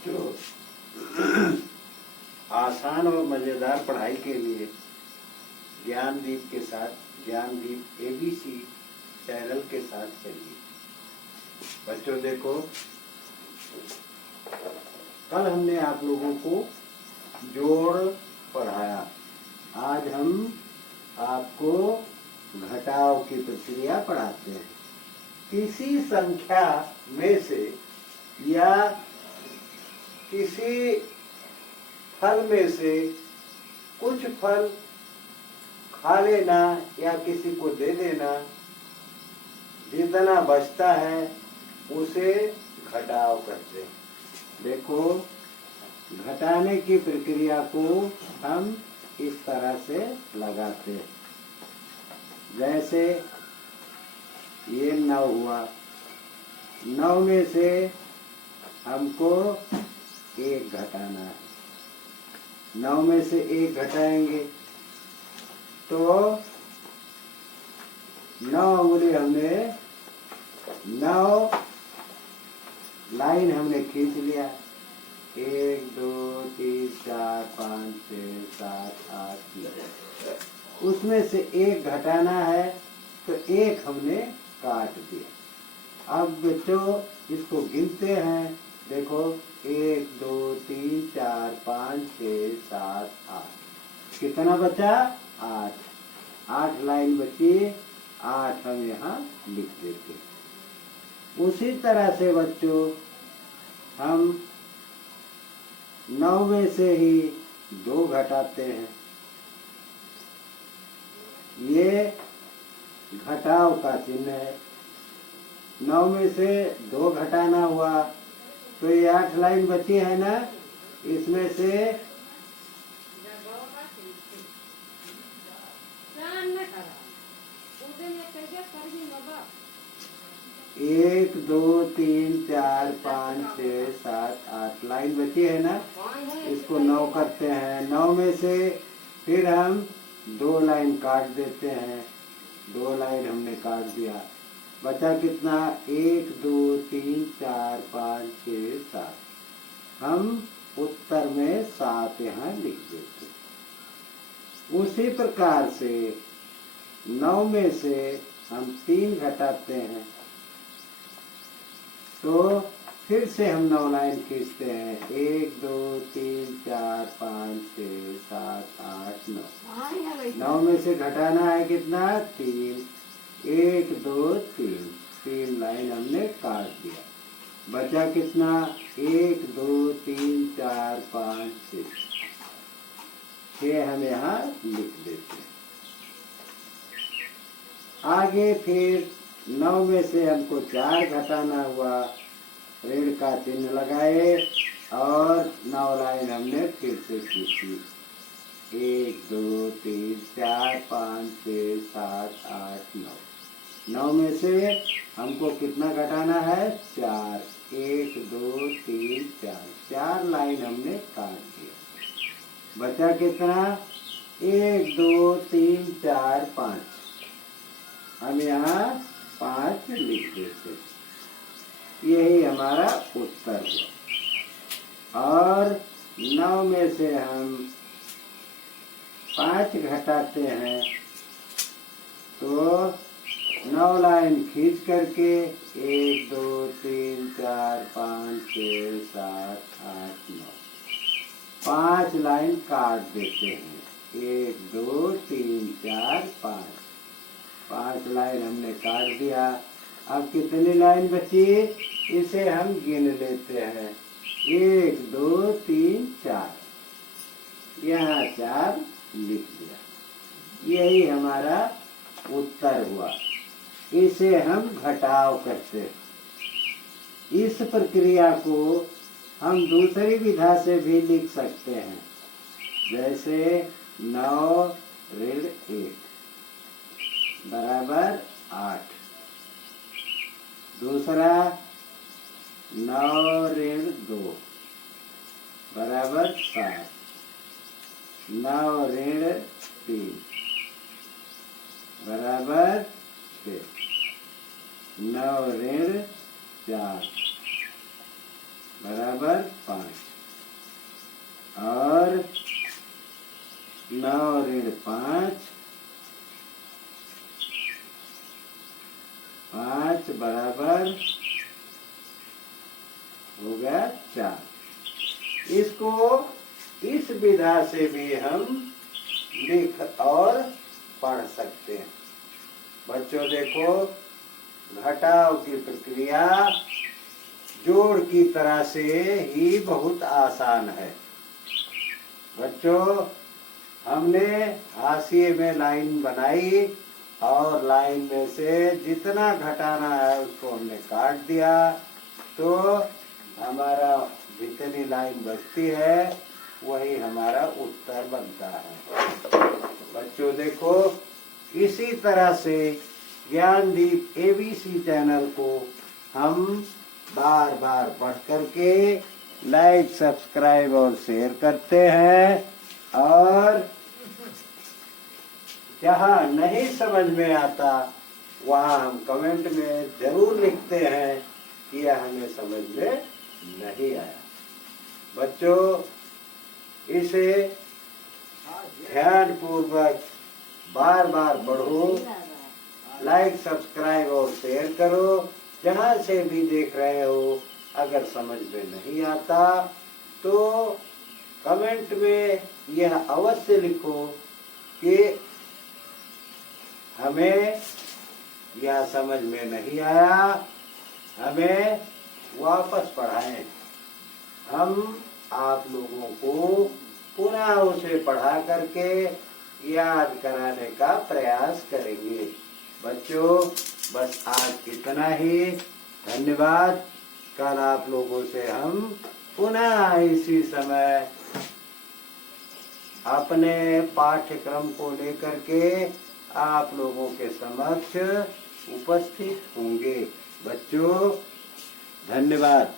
बच्चों, आसान और मजेदार पढ़ाई के लिए ज्ञानदीप के साथ ज्ञानदीप एबीसी चैनल के साथ चलिए। बच्चों देखो, कल हमने आप लोगों को जोड़ पढ़ाया। आज हम आपको घटाव की प्रक्रिया पढ़ाते हैं। किसी संख्या में से या किसी फल में से कुछ फल खा लेना या किसी को दे देना, जितना बचता है उसे घटाव कहते हैं। देखो, घटाने की प्रक्रिया को हम इस तरह से लगाते हैं। जैसे ये 9 हुआ, 9 में से हमको 1 घटाना है। 9 में से 1 घटाएंगे तो 9 उंगली हमने 9 लाइन हमने खींच लिया। 1 2 3 4 5 6 7 8 9। उसमें से 1 घटाना है तो 1 हमने काट दिया। अब बच्चों इसको गिनते हैं। देखो 1 2 3 4 5 6 7 8। कितना बचा? 8। 8 लाइन बची, 8 हम यहाँ लिख देते। उसी तरह से बच्चों हम 9 में से ही 2 घटाते हैं। ये घटाव का चिन्ह है। 9 में से 2 घटाना हुआ तो ये 8 लाइन बची है ना, इसमें से 1 2 3 4 5 6 7 8 लाइन बची है ना, इसको 9 करते हैं। 9 में से फिर हम 2 लाइन काट देते हैं। 2 लाइन हमने काट दिया, बचा कितना? 1 2 3 4 5 6 7। हम उत्तर में 7 यहाँ लिख देते। उसी प्रकार से 9 में से हम 3 घटाते हैं तो फिर से हम 9 लाइन खींचते हैं। 1 2 3 4 5 6 7 8 9। 9 में से घटाना है कितना? 3। 1 2 3। 3 लाइन हमने काट दिया, बचा कितना? 1 2 3 4 5 6। 6 हम यहाँ लिख देते हैं। आगे फिर 9 में से हमको 4 घटाना हुआ, ऋण का चिन्ह लगाए और 9 लाइन हमने फिर से खींची। 1 2 3 4 5 6 7 8 9। 9 में से हमको कितना घटाना है? 4। 1 2 3 4। 4 लाइन हमने काट दिया, बचा कितना? 1 2 3 4 5। हम यहाँ 5 लिख देते। यही हमारा उत्तर हुआ। और 9 में से हम 5 घटाते हैं तो 9 लाइन खींच करके 1 2 3 4 5 6 7 8 9। 5 लाइन काट देते हैं। 1 2 3 4 5। 5 लाइन हमने काट दिया। अब कितनी लाइन बची? इसे हम गिन लेते हैं। 1 2 3 4। यहाँ 4 लिख दिया। यही हमारा उत्तर हुआ। इसे हम घटाव करते हैं। इस प्रक्रिया को हम दूसरी विधा से भी लिख सकते हैं। जैसे 9 ऋण 1 बराबर 8। दूसरा 9 ऋण 2 बराबर 7। 9 ऋण 3 बराबर 6। 9 ऋण 4 बराबर बराबर 5 और 9 ऋण 5, 5 बराबर हो गया 4। इसको इस विधा से भी हम लिख और पढ़ सकते हैं। बच्चों देखो, घटाव की प्रक्रिया जोड़ की तरह से ही बहुत आसान है। बच्चों, हमने हाशिए में लाइन बनाई और लाइन में से जितना घटाना है उसको हमने काट दिया, तो हमारा जितनी लाइन बचती है वही हमारा उत्तर बनता है। बच्चों देखो, इसी तरह से ज्ञानदीप एबीसी चैनल को हम बार बार पढ़ करके लाइक, सब्सक्राइब और शेयर करते हैं। और जहाँ नहीं समझ में आता वहाँ हम कमेंट में जरूर लिखते हैं कि यह हमें समझ में नहीं आया। बच्चों, इसे ध्यान पूर्वक बार बार पढ़ो, लाइक, सब्सक्राइब और शेयर करो। जहाँ से भी देख रहे हो, अगर समझ में नहीं आता तो कमेंट में यह अवश्य लिखो कि हमें यह समझ में नहीं आया, हमें वापस पढ़ाएं। हम आप लोगों को पुनः उसे पढ़ा करके याद कराने का प्रयास करेंगे। बच्चों, बस आज इतना ही। धन्यवाद। कल आप लोगों से हम पुनः इसी समय अपने पाठ्यक्रम को लेकर के आप लोगों के समक्ष उपस्थित होंगे। बच्चों, धन्यवाद।